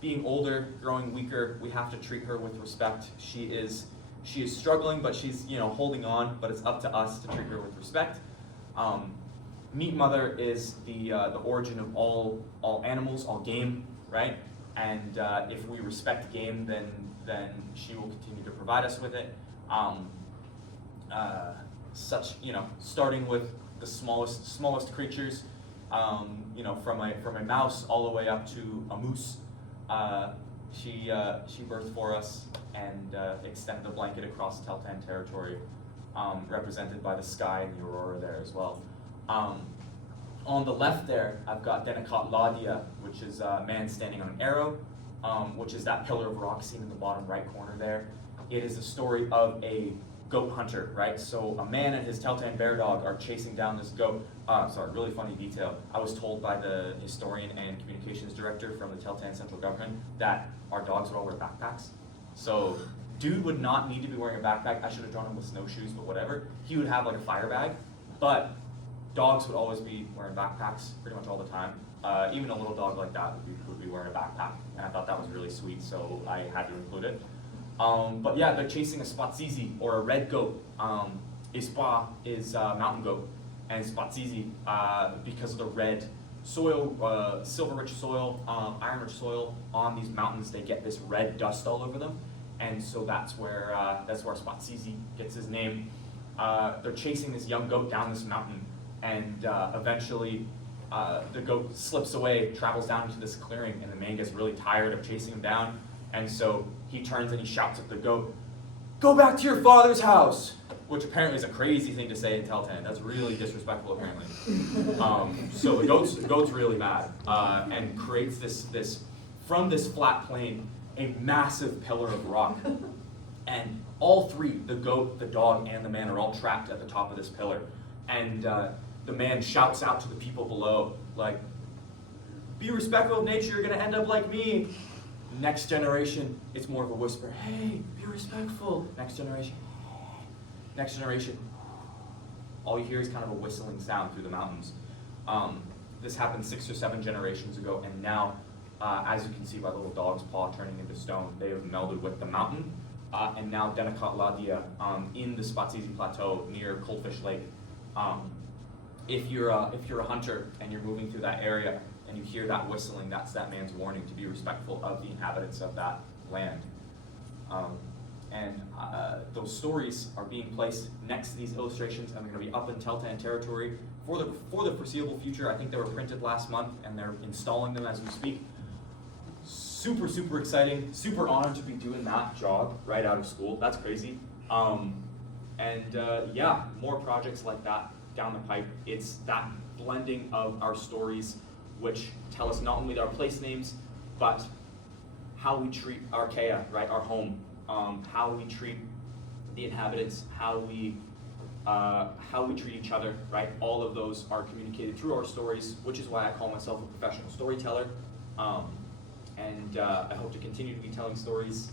being older, growing weaker, we have to treat her with respect. She is struggling, but she's holding on. But it's up to us to treat her with respect. Meat Mother is the origin of all animals, all game, right? And if we respect game, then she will continue to provide us with it. Starting with the smallest creatures, from a mouse all the way up to a moose. She birthed for us and extended the blanket across Telten territory, represented by the sky and the aurora there as well. On the left there, I've got Denakat Ladia, which is a man standing on an arrow, which is that pillar of rock seen in the bottom right corner there. It is the story of a goat hunter, right? So a man and his Telten bear dog are chasing down this goat. Really funny detail. I was told by the historian and communications director from the Telten central government that our dogs would all wear backpacks. So dude would not need to be wearing a backpack. I should have drawn him with snowshoes, but whatever. He would have like a fire bag, but dogs would always be wearing backpacks pretty much all the time. Even a little dog like that would be wearing a backpack, and I thought that was really sweet, so I had to include it. But yeah, they're chasing a Spatsizi, or a red goat. Ispa is mountain goat, and Spatsizi, because of the red soil, silver-rich soil, iron-rich soil on these mountains, they get this red dust all over them, and so that's where Spatsizi gets his name. They're chasing this young goat down this mountain, and eventually the goat slips away, travels down into this clearing, and the man gets really tired of chasing him down, and so he turns and he shouts at the goat, "Go back to your father's house!" Which apparently is a crazy thing to say in Telten. That's really disrespectful, apparently. So the goat's really mad, and creates this from this flat plain, a massive pillar of rock. And all three, the goat, the dog, and the man, are all trapped at the top of this pillar. And the man shouts out to the people below, like, "Be respectful of nature, you're gonna end up like me." Next generation, it's more of a whisper, "Hey, be respectful." Next generation, next generation. All you hear is kind of a whistling sound through the mountains. This happened 6 or 7 generations ago, and now, as you can see by the little dog's paw turning into stone, they have melded with the mountain. And now Denakat Ladia, in the Spatsizi Plateau near Coldfish Lake. If you're a hunter and you're moving through that area and you hear that whistling, that's that man's warning to be respectful of the inhabitants of that land. Those stories are being placed next to these illustrations, and they're going to be up in Telten territory for the foreseeable future. I think they were printed last month, and they're installing them as we speak. Super, super exciting. Super honored to be doing that job right out of school. That's crazy. Yeah, more projects like that down the pipe. It's that blending of our stories, which tell us not only our place names, but how we treat Archaea, right, our home, how we treat the inhabitants, how we treat each other, right? All of those are communicated through our stories, which is why I call myself a professional storyteller. I hope to continue to be telling stories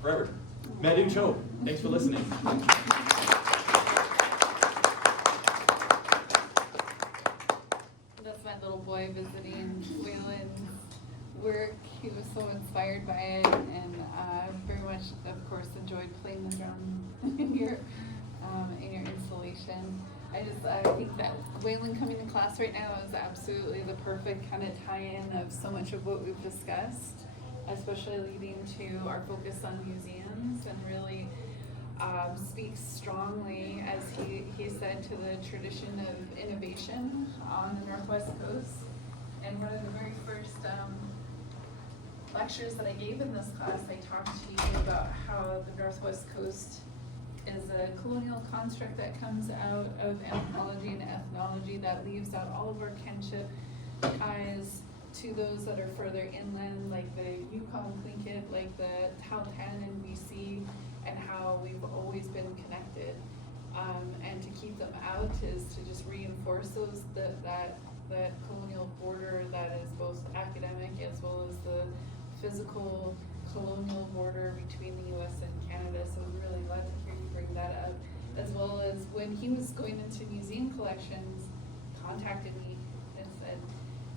forever. Medu Cho, thanks for listening. That's my little boy visiting Waylon's work. He was so inspired by it, and very much, of course, enjoyed playing the drum in your installation. I think that Waylon coming to class right now is absolutely the perfect kind of tie-in of so much of what we've discussed, especially leading to our focus on museums and really speaks strongly, as he said, to the tradition of innovation on the Northwest Coast. And one of the very first lectures that I gave in this class, I talked to you about how the Northwest Coast is a colonial construct that comes out of anthropology and ethnology that leaves out all of our kinship ties to those that are further inland, like the Yukon Tlingit, like the Tahltan in BC, and how we've always been connected. And to keep them out is to just reinforce that colonial border that is both academic as well as the physical colonial border between the US and Canada. So I'm really glad to hear you bring that up. As well as when he was going into museum collections, contacted me and said,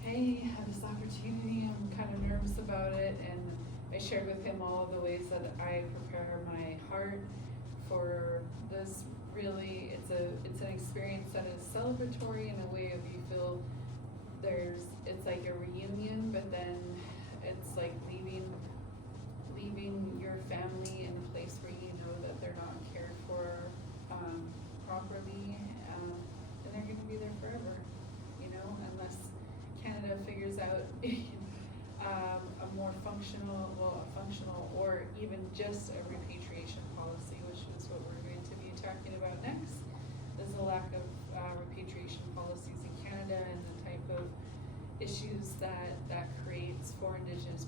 hey, I have this opportunity, I'm kind of nervous about it. And I shared with him all of the ways that I prepare my heart for this. Really, it's an experience that is celebratory in a way of you feel it's like a reunion, but then it's like leaving your family in a place where you know that they're not cared for properly, and they're going to be there forever, unless Canada figures out a more functional or even just a repatriation policy, which is what we're going to be talking about next. There's a lack of repatriation policies in Canada and the type of issues that creates for Indigenous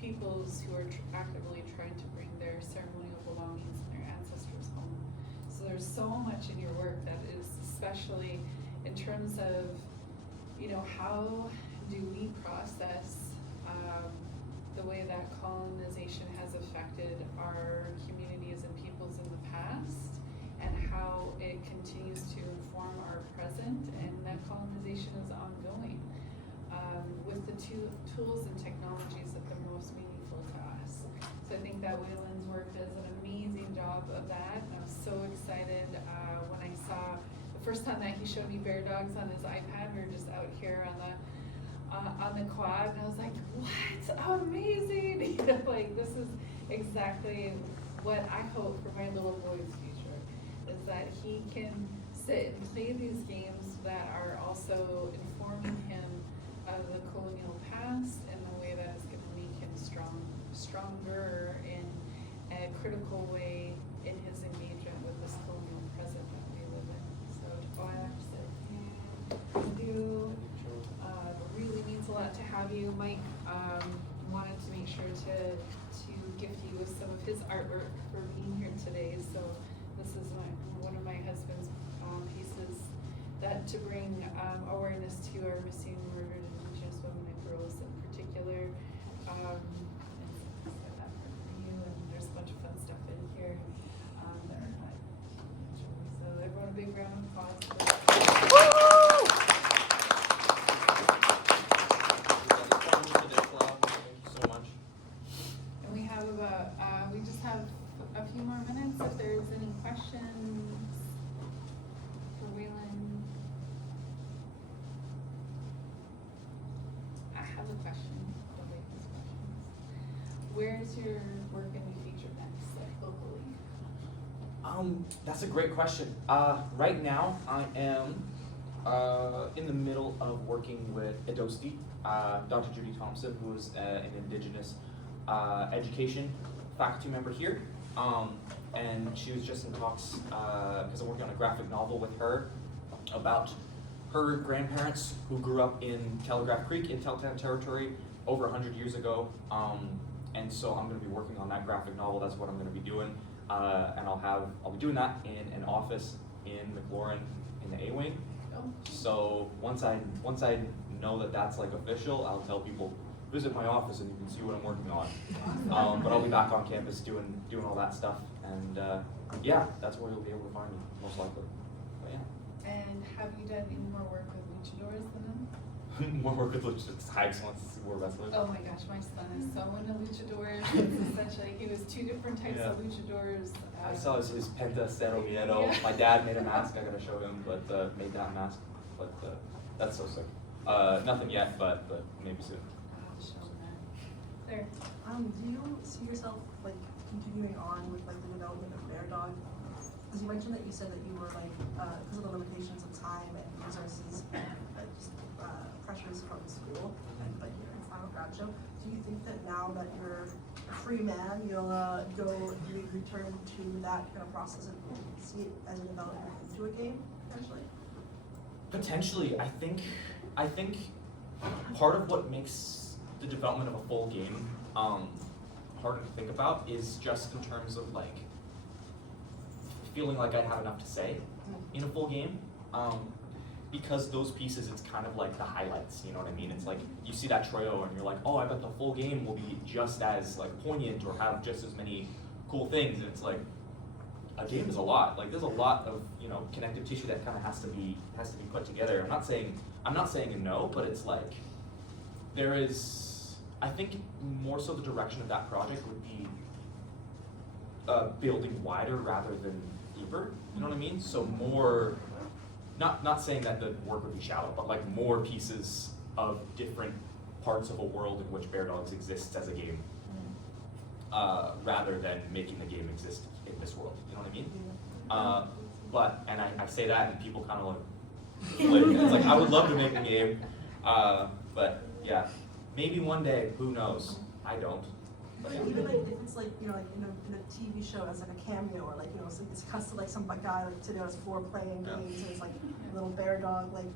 peoples who are actively trying to bring their ceremonial belongings and their ancestors home. So there's so much in your work that is, especially in terms of, how do we process the way that colonization has affected our communities and peoples in the past, and how it continues to inform our present, and that colonization is ongoing, with the tools and technologies that are most meaningful to us. So I think that Waylon's work does an amazing job of that, and I was so excited when I saw the first time that he showed me bear dogs on his iPad. We were just out here on the quad, and I was like, what? Amazing! This is exactly what I hope for my little boy's future, is that he can sit and play these games that are also informing him of the colonial past in a way that is going to make him stronger in a critical way in his engagement with this colonial present that we live in. So all I have to say, thank you. It really means a lot to have you. Mike wanted to make sure to gift you with some of his artwork for being here today. So this is one of my husband's pieces that to bring awareness to our missing, murdered Indigenous women and girls in particular. And so I got that for you, and there's a bunch of fun stuff in here that are not. So everyone, a big round of applause for that. We just have a few more minutes if there's any questions for Waylon. I have a question. Don't wait for questions. Where is your work going to be featured next, locally? That's a great question. Right now, I am in the middle of working with Edosti, Dr. Judy Thompson, who is an Indigenous education faculty member here, and she was just in talks because I'm working on a graphic novel with her about her grandparents who grew up in Telegraph Creek in Tahltan territory over 100 years ago, and so I'm going to be working on that graphic novel. That's what I'm going to be doing, and I'll be doing that in an office in McLaurin in the A-Wing. So once I know that that's like official, I'll tell people, visit my office and you can see what I'm working on. But I'll be back on campus doing all that stuff, and yeah, that's where you'll be able to find me, most likely. But yeah. And have you done any more work with luchadors than him? More work with luchadors. High excellence war wrestlers. Oh my gosh, my son is so into luchadors. It's essentially, he was two different types of luchadors. I saw his Penta Cero Miedo. Yeah. My dad made a mask. I gotta show him, but made that mask. But that's so sick. Nothing yet, but maybe soon. There. Do you see yourself like continuing on with like the development of Bear Dog, because you mentioned that you said that you were like, because of the limitations of time and resources, just pressures from school and like your final grad show, do you think that now that you're a free man, you'll return to that kind of process and see it as a development into a game potentially? Potentially, I think part of what makes the development of a full game harder to think about is just in terms of like feeling like I'd have enough to say in a full game. Because those pieces, it's kind of like the highlights, you know what I mean? It's like you see that trail and you're like, oh, I bet the full game will be just as like poignant or have just as many cool things. And it's like a game is a lot. Like there's a lot of connective tissue that kind of has to be put together. I'm not saying a no, but it's like there is. I think more so the direction of that project would be building wider rather than deeper. You know what I mean? So more. Not saying that the work would be shallow, but like more pieces of different parts of a world in which Bear Dogs exists as a game, rather than making the game exist in this world. You know what I mean? And I say that and people kind of like it's like I would love to make a game, but yeah, maybe one day. Who knows? I don't. But even like if it's like like in a TV show as like a cameo or like it's cuts to like some guy like today has 4 playing games and it's like a little bear dog like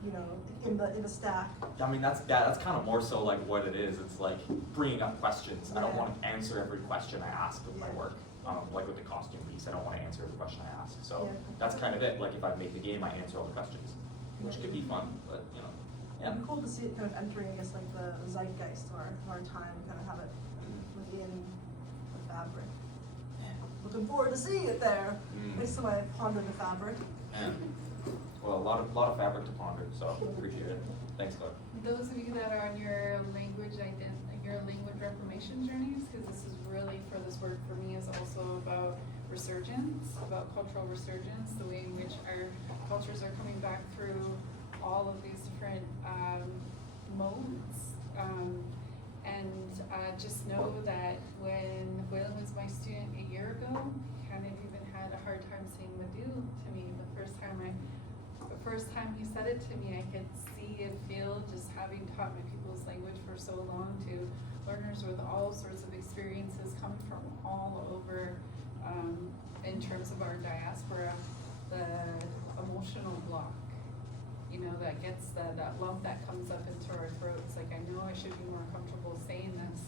in the stack. I mean that's kind of more so like what it is. It's like bringing up questions. I don't want to answer every question I ask with my work. Like with the costume piece, I don't want to answer every question I ask. So that's kind of it. Like if I make the game, I answer all the questions, which could be fun, but Yeah, it'd be cool to see it kind of entering, I guess, like the zeitgeist of our time, kind of have it within the fabric. Looking forward to seeing it there. Next time I ponder the fabric. Yeah. Well, a lot of fabric to ponder, so appreciate it. Thanks, Claire. Those of you that are on your language reformation journeys, because this is really, for this work for me, is also about resurgence, about cultural resurgence, the way in which our cultures are coming back through all of these different modes. Just know that when Waylon was my student a year ago, he kind of even had a hard time saying Madu to me. The first time he said it to me, I could see and feel, just having taught my people's language for so long, to learners with all sorts of experiences coming from all over, in terms of our diaspora, the emotional block, that gets that lump that comes up into our throats. Like, I know I should be more comfortable saying this.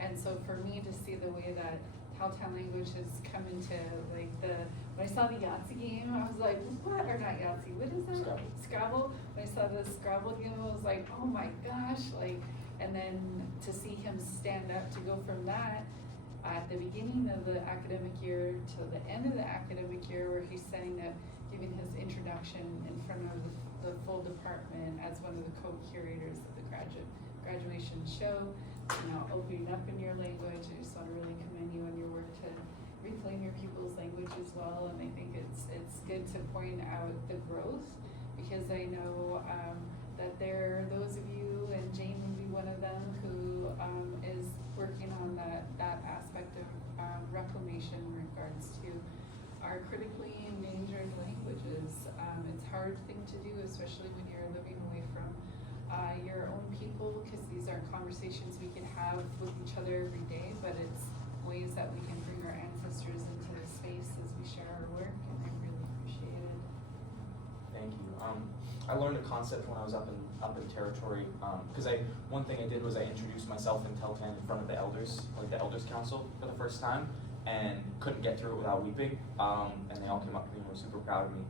And so for me to see the way that Tahltan language has come into like when I saw the Yahtzee game, I was like, what? Or not Yahtzee, what is that? Scrabble. When I saw the Scrabble game, I was like, oh my gosh, like, and then to see him stand up to go from that at the beginning of the academic year to the end of the academic year, where he's setting up, giving his introduction in front of the full department as one of the co-curators of the graduation show, opening up in your language. I just want to really commend you on your work to reclaim your people's language as well. And I think it's good to point out the growth, because I know that there are those of you, and Jane would be one of them, who is working on that aspect of reclamation in regards to our critically endangered languages. It's a hard thing to do, especially when you're living away from your own people, because these are conversations we can have with each other every day, but it's ways that we can bring our ancestors into the space as we share our work, and I really appreciate it. Thank you. I learned a concept when I was up in territory, because one thing I did was I introduced myself in Tahltan in front of the elders, like the elders council, for the first time, and couldn't get through it without weeping. And they all came up to me and were super proud of me.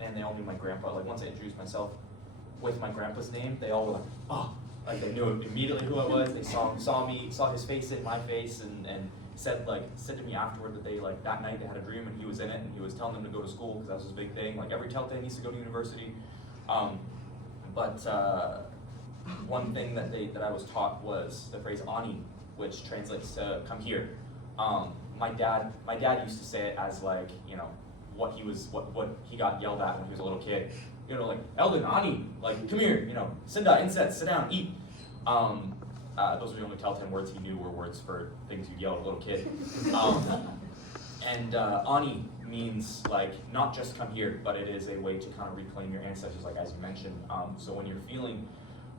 And they all knew my grandpa. Like once I introduced myself with my grandpa's name, they all were like, oh, like they knew immediately who I was. They saw me, saw his face in my face, and said to me afterward that they that night they had a dream and he was in it, and he was telling them to go to school because that was his big thing. Like every Tahltan needs to go to university. One thing that I was taught was the phrase "ani," which translates to "come here." My dad used to say it as what he got yelled at when he was a little kid. Like, Eldon, Ani, like, come here, Sinda, insets, sit down, eat. those are the only tell 10 words he knew were words for things you yell at a little kid. And Ani means like not just come here, but it is a way to kind of reclaim your ancestors, like as you mentioned. So when you're feeling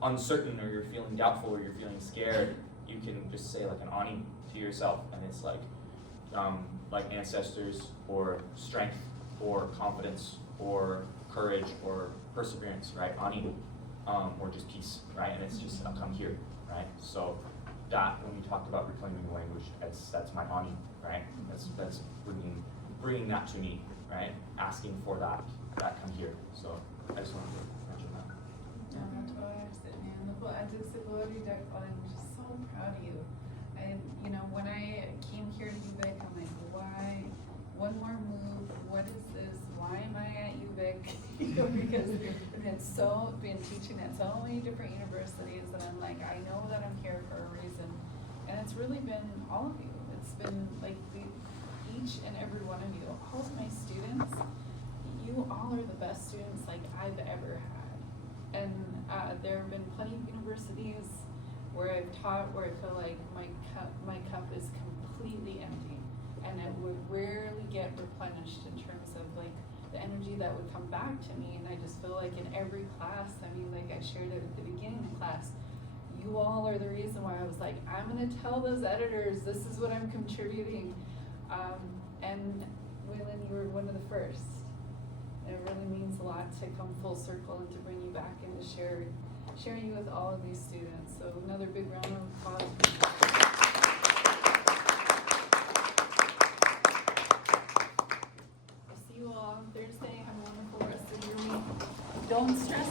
uncertain or you're feeling doubtful or you're feeling scared, you can just say like an Ani to yourself, and it's like ancestors or strength or confidence or courage or perseverance, right? Ani, or just peace, right? And it's just come here, right? So that when we talked about reclaiming the language, that's my Ani, right? That's bringing that to me, right? Asking for that come here. So I just wanted to mention that. I'm just so proud of you. And when I came here to UVic, I'm like, why? One more move. What is this? Why am I at UVic? Because it's been teaching at so many different universities, and I'm like, I know that I'm here for a reason. And it's really been all of you. It's been like each and every one of you. All of my students, you all are the best students like I've ever had. And there have been plenty of universities where I've taught where I feel like my cup is completely empty, and it would rarely get replenished in terms of like the energy that would come back to me. And I just feel like in every class, I mean, like I shared it at the beginning of the class, you all are the reason why I was like, I'm gonna tell those editors this is what I'm contributing. And Waylon, you were one of the first. It really means a lot to come full circle and to bring you back and to share you with all of these students. So another big round of applause. I'll see you all on Thursday. Have a wonderful rest of your week. Don't stress